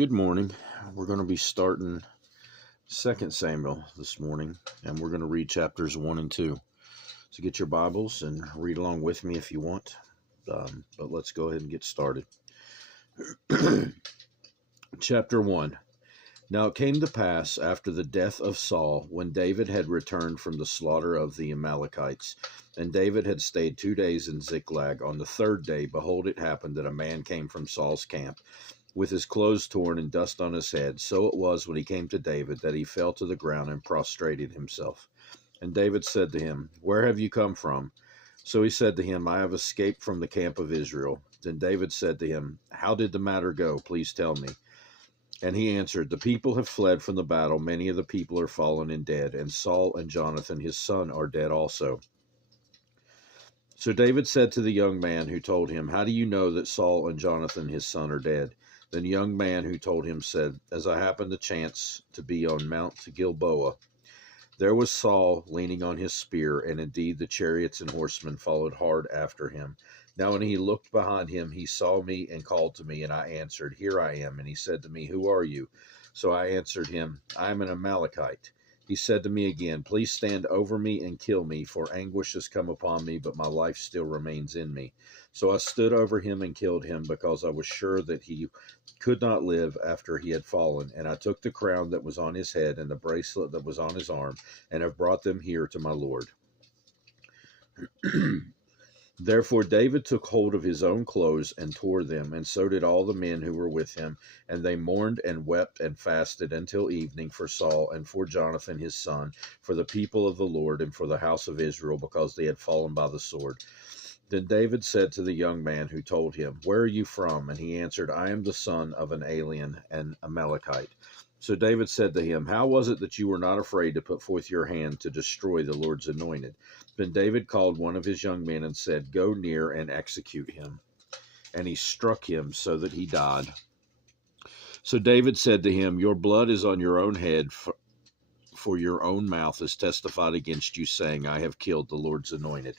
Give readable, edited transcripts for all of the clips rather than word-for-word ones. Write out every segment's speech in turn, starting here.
Good morning. We're going to be starting 2 Samuel this morning, and we're going to read chapters 1 and 2. So get your Bibles and read along with me if you want. But let's go ahead and get started. Chapter 1. Now it came to pass after the death of Saul, when David had returned from the slaughter of the Amalekites, and David had stayed 2 days in Ziklag. On the third day, behold, it happened that a man came from Saul's camp, with his clothes torn and dust on his head. So it was, when he came to David, that he fell to the ground and prostrated himself. And David said to him, Where have you come from? So he said to him, I have escaped from the camp of Israel. Then David said to him, How did the matter go? Please tell me. And he answered, The people have fled from the battle. Many of the people are fallen and dead, and Saul and Jonathan his son are dead also. So David said to the young man who told him, How do you know that Saul and Jonathan his son are dead? Then the young man who told him said, As I happened to chance to be on Mount Gilboa, there was Saul leaning on his spear, and indeed the chariots and horsemen followed hard after him. Now when he looked behind him, he saw me and called to me, and I answered, Here I am. And he said to me, Who are you? So I answered him, I am an Amalekite. He said to me again, Please stand over me and kill me, for anguish has come upon me, but my life still remains in me. So I stood over him and killed him, because I was sure that he could not live after he had fallen. And I took the crown that was on his head and the bracelet that was on his arm, and have brought them here to my Lord. Therefore David took hold of his own clothes and tore them, and so did all the men who were with him. And they mourned and wept and fasted until evening for Saul and for Jonathan his son, for the people of the Lord, and for the house of Israel, because they had fallen by the sword. Then David said to the young man who told him, Where are you from? And he answered, I am the son of an alien, an Amalekite. So David said to him, How was it that you were not afraid to put forth your hand to destroy the Lord's anointed? Then David called one of his young men and said, Go near and execute him. And he struck him so that he died. So David said to him, Your blood is on your own head, for your own mouth has testified against you, saying, I have killed the Lord's anointed.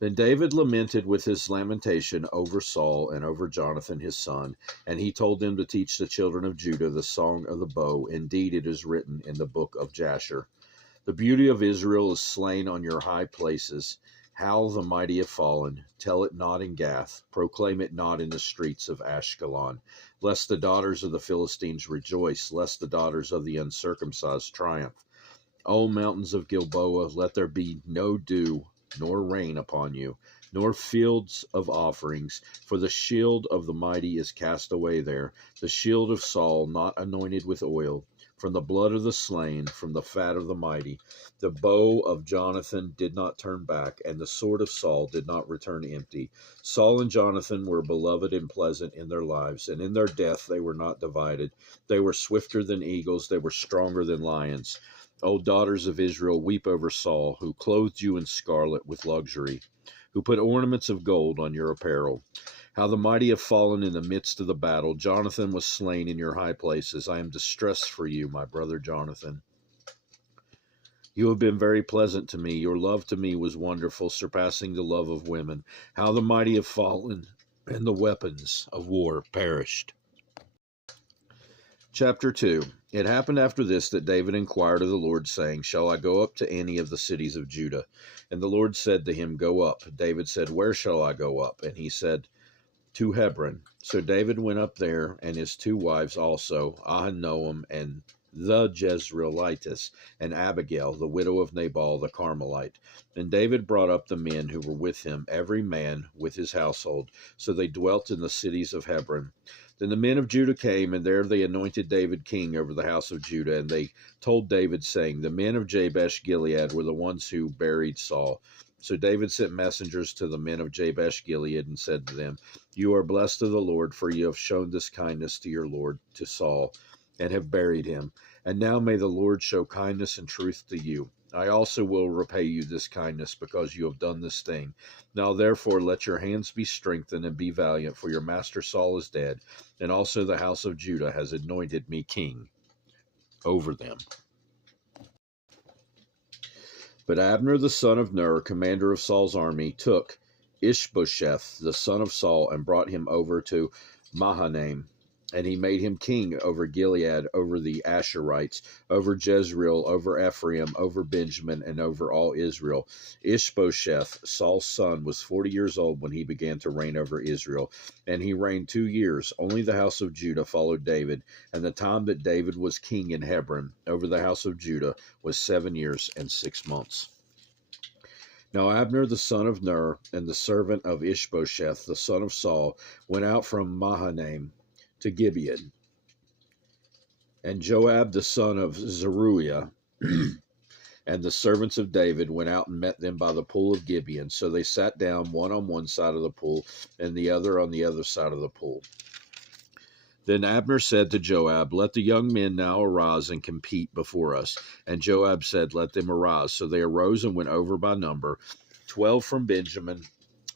Then David lamented with his lamentation over Saul and over Jonathan his son, and he told them to teach the children of Judah the song of the bow. Indeed, it is written in the book of Jasher. The beauty of Israel is slain on your high places. How the mighty have fallen. Tell it not in Gath. Proclaim it not in the streets of Ashkelon. Lest the daughters of the Philistines rejoice, lest the daughters of the uncircumcised triumph. O mountains of Gilboa, let there be no dew nor rain upon you, nor fields of offerings, for the shield of the mighty is cast away there, the shield of Saul not anointed with oil, from the blood of the slain, from the fat of the mighty. The bow of Jonathan did not turn back, and the sword of Saul did not return empty. Saul and Jonathan were beloved and pleasant in their lives, and in their death they were not divided. They were swifter than eagles, they were stronger than lions. O daughters of Israel, weep over Saul, who clothed you in scarlet with luxury, who put ornaments of gold on your apparel. How the mighty have fallen in the midst of the battle. Jonathan was slain in your high places. I am distressed for you, my brother Jonathan. You have been very pleasant to me. Your love to me was wonderful, surpassing the love of women. How the mighty have fallen, and the weapons of war perished. Chapter 2. It happened after this that David inquired of the Lord, saying, Shall I go up to any of the cities of Judah? And the Lord said to him, Go up. David said, Where shall I go up? And he said, To Hebron. So David went up there, and his 2 wives also, Ahinoam and the Jezreelitess, and Abigail, the widow of Nabal the Carmelite. And David brought up the men who were with him, every man with his household. So they dwelt in the cities of Hebron. Then the men of Judah came, and there they anointed David king over the house of Judah. And they told David, saying, The men of Jabesh Gilead were the ones who buried Saul. So David sent messengers to the men of Jabesh Gilead, and said to them, You are blessed of the Lord, for you have shown this kindness to your Lord, to Saul, and have buried him. And now may the Lord show kindness and truth to you. I also will repay you this kindness, because you have done this thing. Now therefore let your hands be strengthened, and be valiant, for your master Saul is dead, and also the house of Judah has anointed me king over them. But Abner the son of Ner, commander of Saul's army, took Ishbosheth the son of Saul, and brought him over to Mahanaim, And he made him king over Gilead, over the Asherites, over Jezreel, over Ephraim, over Benjamin, and over all Israel. Ishbosheth, Saul's son, was 40 years old when he began to reign over Israel, and he reigned 2 years. Only the house of Judah followed David, and the time that David was king in Hebron over the house of Judah was 7 years and 6 months. Now Abner the son of Ner, and the servant of Ishbosheth the son of Saul, went out from Mahanaim to Gibeon. And Joab the son of Zeruiah and the servants of David went out and met them by the pool of Gibeon. So they sat down, one on one side of the pool, and the other on the other side of the pool. Then Abner said to Joab, "Let the young men now arise and compete before us." And Joab said, "Let them arise." So they arose and went over by number, 12 from Benjamin,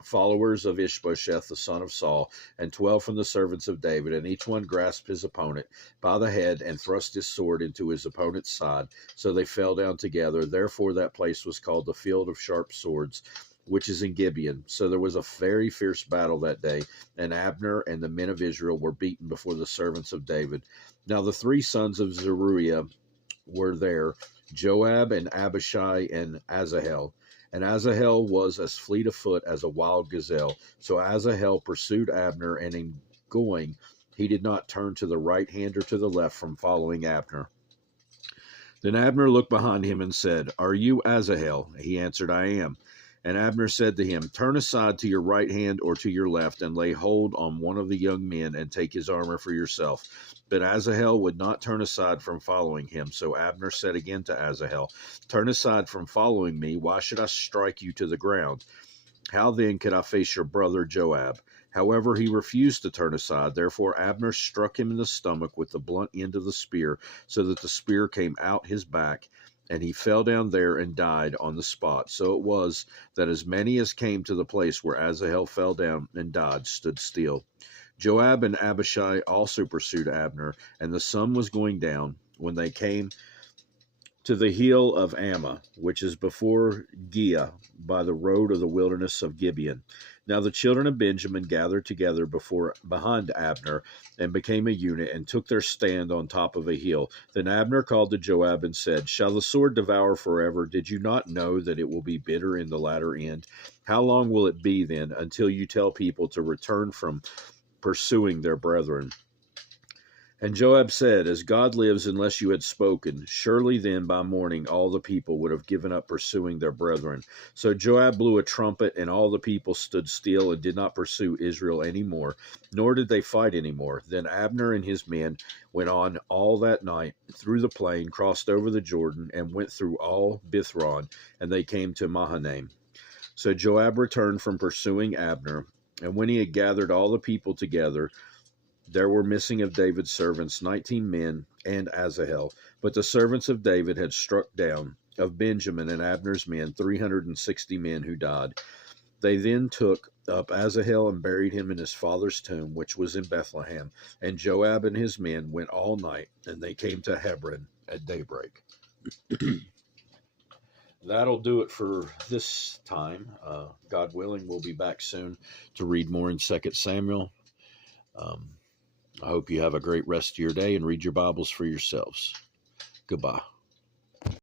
followers of Ishbosheth the son of Saul, and 12 from the servants of David, and each one grasped his opponent by the head and thrust his sword into his opponent's side. So they fell down together. Therefore that place was called the Field of Sharp Swords, which is in Gibeon. So there was a very fierce battle that day, and Abner and the men of Israel were beaten before the servants of David. Now the 3 sons of Zeruiah were there, Joab and Abishai and Asahel. And Asahel was as fleet of foot as a wild gazelle. So Asahel pursued Abner, and in going, he did not turn to the right hand or to the left from following Abner. Then Abner looked behind him and said, "Are you Asahel?" He answered, "I am." And Abner said to him, "Turn aside to your right hand or to your left, and lay hold on one of the young men, and take his armor for yourself." But Asahel would not turn aside from following him. So Abner said again to Asahel, "Turn aside from following me. Why should I strike you to the ground? How then could I face your brother Joab?" However, he refused to turn aside. Therefore Abner struck him in the stomach with the blunt end of the spear, so that the spear came out his back, and he fell down there and died on the spot. So it was that as many as came to the place where Asahel fell down and died stood still. Joab and Abishai also pursued Abner, and the sun was going down when they came to the hill of Ammah, which is before Giah, by the road of the wilderness of Gibeon. Now the children of Benjamin gathered together behind Abner, and became a unit, and took their stand on top of a hill. Then Abner called to Joab and said, "Shall the sword devour forever? Did you not know that it will be bitter in the latter end? How long will it be then until you tell people to return from pursuing their brethren?" And Joab said, "As God lives, unless you had spoken, surely then by morning all the people would have given up pursuing their brethren." So Joab blew a trumpet, and all the people stood still and did not pursue Israel any more, nor did they fight any more. Then Abner and his men went on all that night through the plain, crossed over the Jordan, and went through all Bithron, and they came to Mahanaim. So Joab returned from pursuing Abner, and when he had gathered all the people together, there were missing of David's servants 19 men and Asahel. But the servants of David had struck down of Benjamin and Abner's men 360 men who died. They then took up Asahel and buried him in his father's tomb, which was in Bethlehem. And Joab and his men went all night, and they came to Hebron at daybreak. That'll do it for this time. God willing, we'll be back soon to read more in 2 Samuel. I hope you have a great rest of your day and read your Bibles for yourselves. Goodbye.